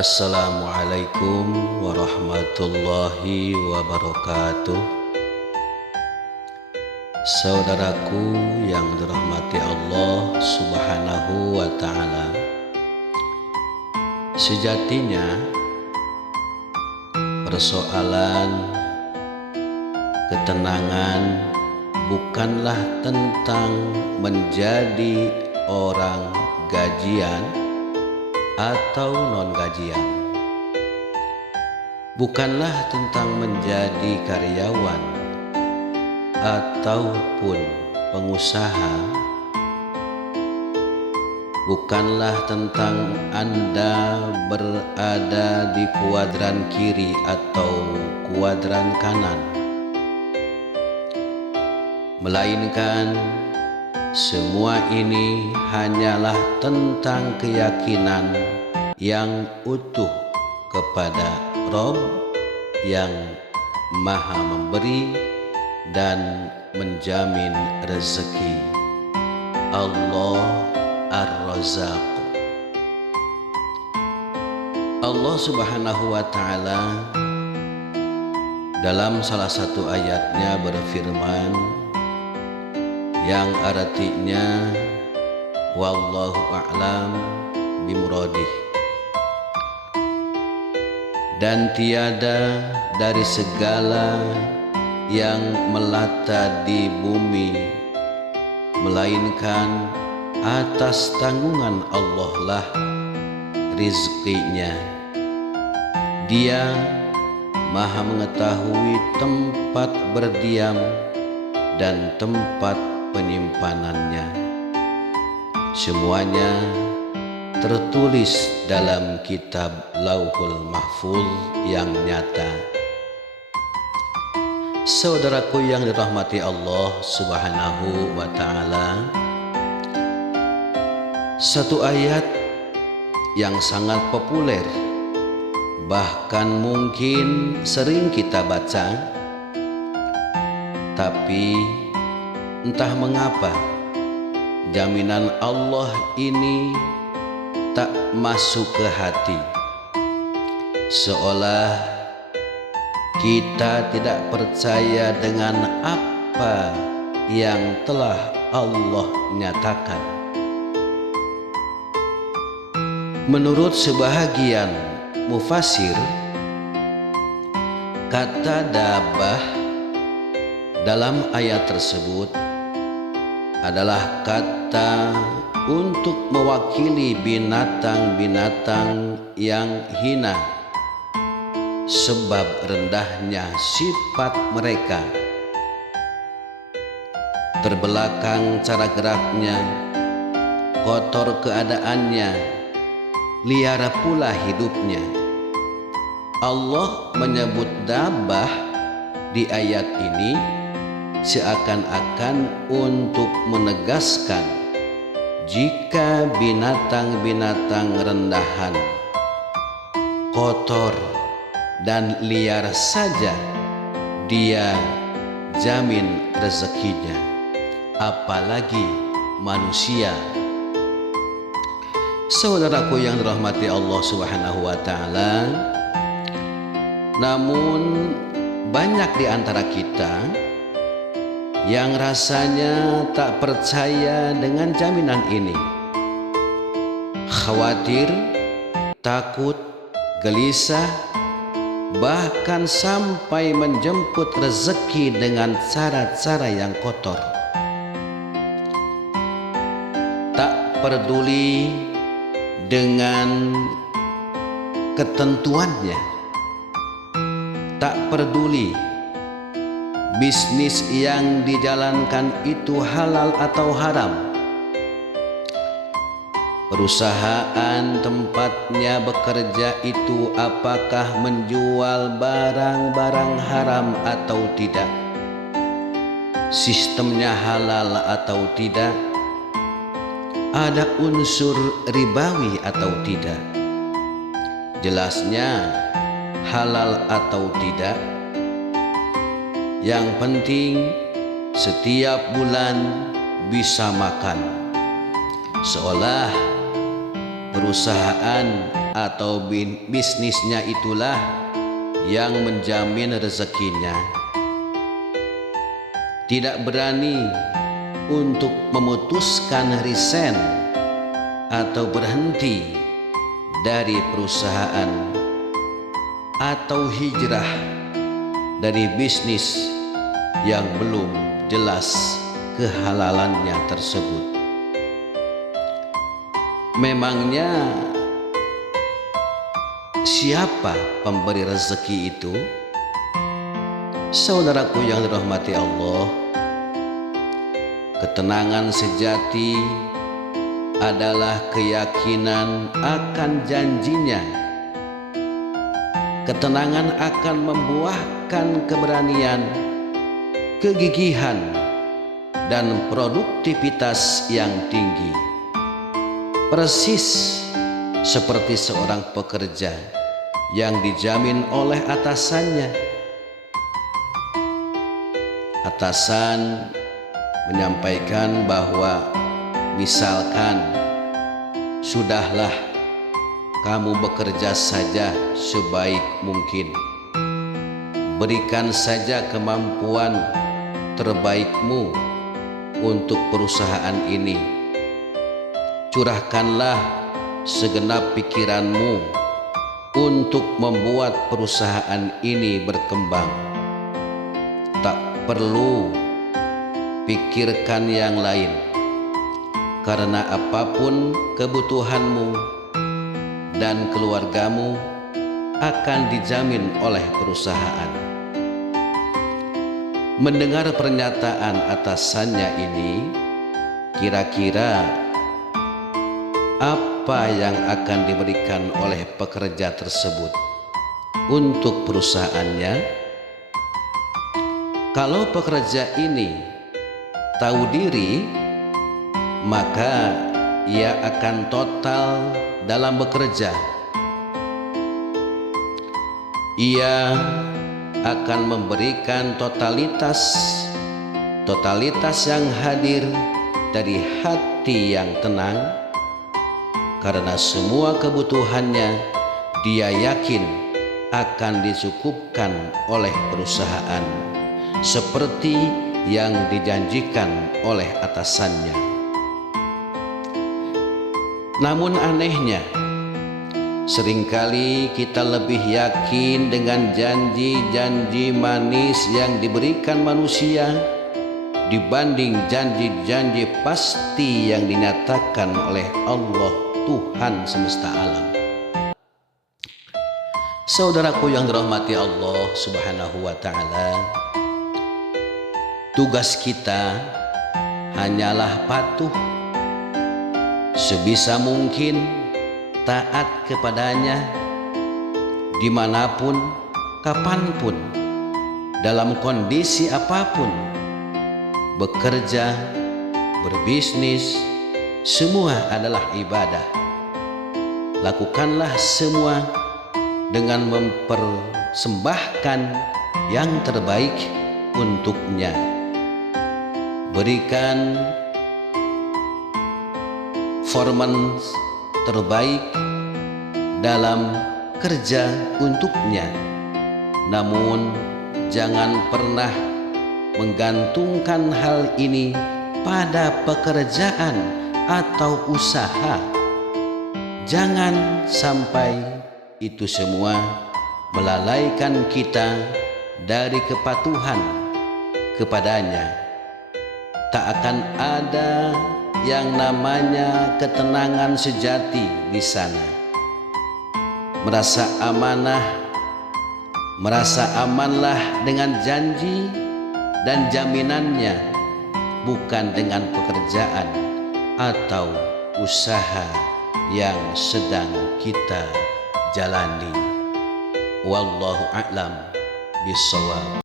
Assalamualaikum warahmatullahi wabarakatuh. Saudaraku yang dirahmati Allah Subhanahu wa ta'ala, sejatinya persoalan ketenangan bukanlah tentang menjadi orang gajian atau non-gajian, bukanlah tentang menjadi karyawan ataupun pengusaha, bukanlah tentang Anda berada di kuadran kiri atau kuadran kanan, melainkan semua ini hanyalah tentang keyakinan yang utuh kepada Rabb yang Maha Memberi dan menjamin rezeki, Allah Ar-Razzaq. Allah Subhanahu wa ta'ala dalam salah satu ayatnya berfirman yang artinya wallahu a'lam bimuradih, dan tiada dari segala yang melata di bumi melainkan atas tanggungan Allah lah rizkinya. Dia Maha mengetahui tempat berdiam dan tempat penyimpanannya. Semuanya tertulis dalam kitab Lauhul Mahfuz yang nyata. Saudaraku yang dirahmati Allah Subhanahu wa ta'ala, satu ayat yang sangat populer, bahkan mungkin sering kita baca, tapi entah mengapa jaminan Allah ini tak masuk ke hati, seolah kita tidak percaya dengan apa yang telah Allah nyatakan. Menurut sebahagian mufasir, kata dabah dalam ayat tersebut adalah kata untuk mewakili binatang-binatang yang hina, sebab rendahnya sifat mereka, terbelakang cara geraknya, kotor keadaannya, liar pula hidupnya. Allah menyebut dabah di ayat ini seakan-akan untuk menegaskan jika binatang-binatang rendahan, kotor dan liar saja Dia jamin rezekinya, apalagi manusia. Saudaraku yang dirahmati Allah Subhanahu wa ta'ala, namun banyak di antara kita yang rasanya tak percaya dengan jaminan ini, khawatir, takut, gelisah, bahkan sampai menjemput rezeki dengan cara-cara yang kotor. Tak peduli dengan ketentuannya, tak peduli bisnis yang dijalankan itu halal atau haram, perusahaan tempatnya bekerja itu apakah menjual barang-barang haram atau tidak, sistemnya halal atau tidak, ada unsur ribawi atau tidak. Jelasnya halal atau tidak, yang penting setiap bulan bisa makan, seolah perusahaan atau bisnisnya itulah yang menjamin rezekinya. Tidak berani untuk memutuskan resign atau berhenti dari perusahaan atau hijrah dari bisnis yang belum jelas kehalalannya tersebut. Memangnya siapa pemberi rezeki itu? Saudaraku yang dirahmati Allah, ketenangan sejati adalah keyakinan akan janjinya. Ketenangan akan membuahkan keberanian, kegigihan, dan produktivitas yang tinggi. Persis seperti seorang pekerja yang dijamin oleh atasannya. Atasan menyampaikan bahwa misalkan, sudahlah kamu bekerja saja sebaik mungkin, berikan saja kemampuan terbaikmu untuk perusahaan ini, curahkanlah segenap pikiranmu untuk membuat perusahaan ini berkembang. Tak perlu pikirkan yang lain, karena apapun kebutuhanmu dan keluargamu akan dijamin oleh perusahaan. Mendengar pernyataan atasannya ini, kira-kira apa yang akan diberikan oleh pekerja tersebut untuk perusahaannya? Kalau pekerja ini tahu diri, maka ia akan total dalam bekerja. Ia akan memberikan totalitas yang hadir dari hati yang tenang, karena semua kebutuhannya dia yakin akan dicukupkan oleh perusahaan seperti yang dijanjikan oleh atasannya. Namun anehnya, seringkali kita lebih yakin dengan janji-janji manis yang diberikan manusia dibanding janji-janji pasti yang dinyatakan oleh Allah, Tuhan semesta alam. Saudaraku yang dirahmati Allah Subhanahu wa ta'ala, tugas kita hanyalah patuh, sebisa mungkin taat kepadanya dimanapun, kapanpun, dalam kondisi apapun. Bekerja, berbisnis, semua adalah ibadah. Lakukanlah semua dengan mempersembahkan yang terbaik untuknya. Berikan performance terbaik dalam kerja untuknya. Namun jangan pernah menggantungkan hal ini pada pekerjaan atau usaha. Jangan sampai itu semua melalaikan kita dari kepatuhan kepadanya. Tak akan ada yang namanya ketenangan sejati di sana. Merasa amanlah dengan janji dan jaminannya, bukan dengan pekerjaan atau usaha yang sedang kita jalani. Wallahu a'lam bishawab.